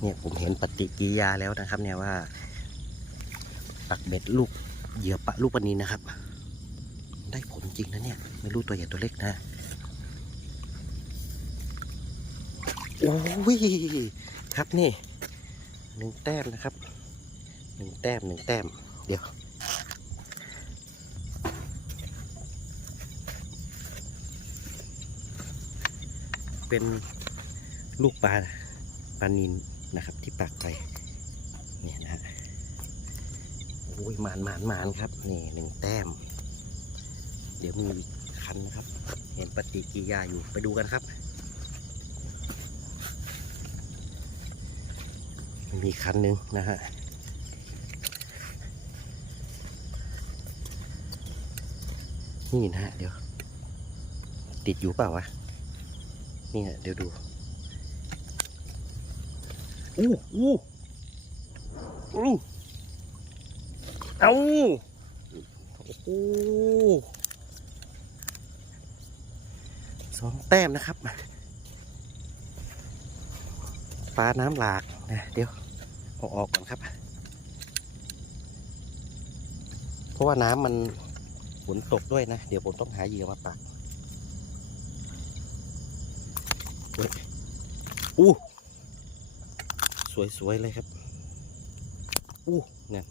เนี่ยผมเห็นปฏิกิริยาแล้วนะครับ เนี่ยว่า ตักเบ็ดลูกเหยื่อปะลูกปลานินนะครับ ได้ผลจริงนะเนี่ย ไม่รู้ตัวใหญ่ตัวเล็กนะโอ้ยครับนี่หนึ่งแต้มนะครับหนึ่งแต้มหนึ่งแต้ม เดี๋ยวเป็นลูกปลาปลานิน นะครับ ที่ปักไปเนี่ยนะฮะโอ้ยหมานหมานหมานครับ นี่หนึ่งแต้ม เดี๋ยวมีอีกคันนะครับ เห็นปฏิกิริยาอยู่ไปดูกันครับ มีคันหนึ่งนะฮะนี่นะฮะเดี๋ยว ติดอยู่เปล่าวะนี่ฮะเดี๋ยวดู อู้อู้อู้เอาโอ้สองแต้มนะครับ ปลาน้ำหลากนะเดี๋ยวเอาออกก่อนครับ เพราะว่าน้ำมันฝนตกด้วยนะ เดี๋ยวผมต้องหาเหยื่อมาปักอู้ สวยๆเลยครับ อู้นั่น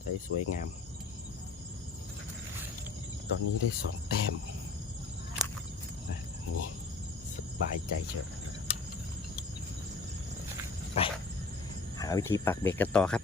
ใช้สวยงาม ตอนนี้ได้สองแต้มนี่สบายใจเชียวไป หาวิธีปักเบ็ดกันต่อครับ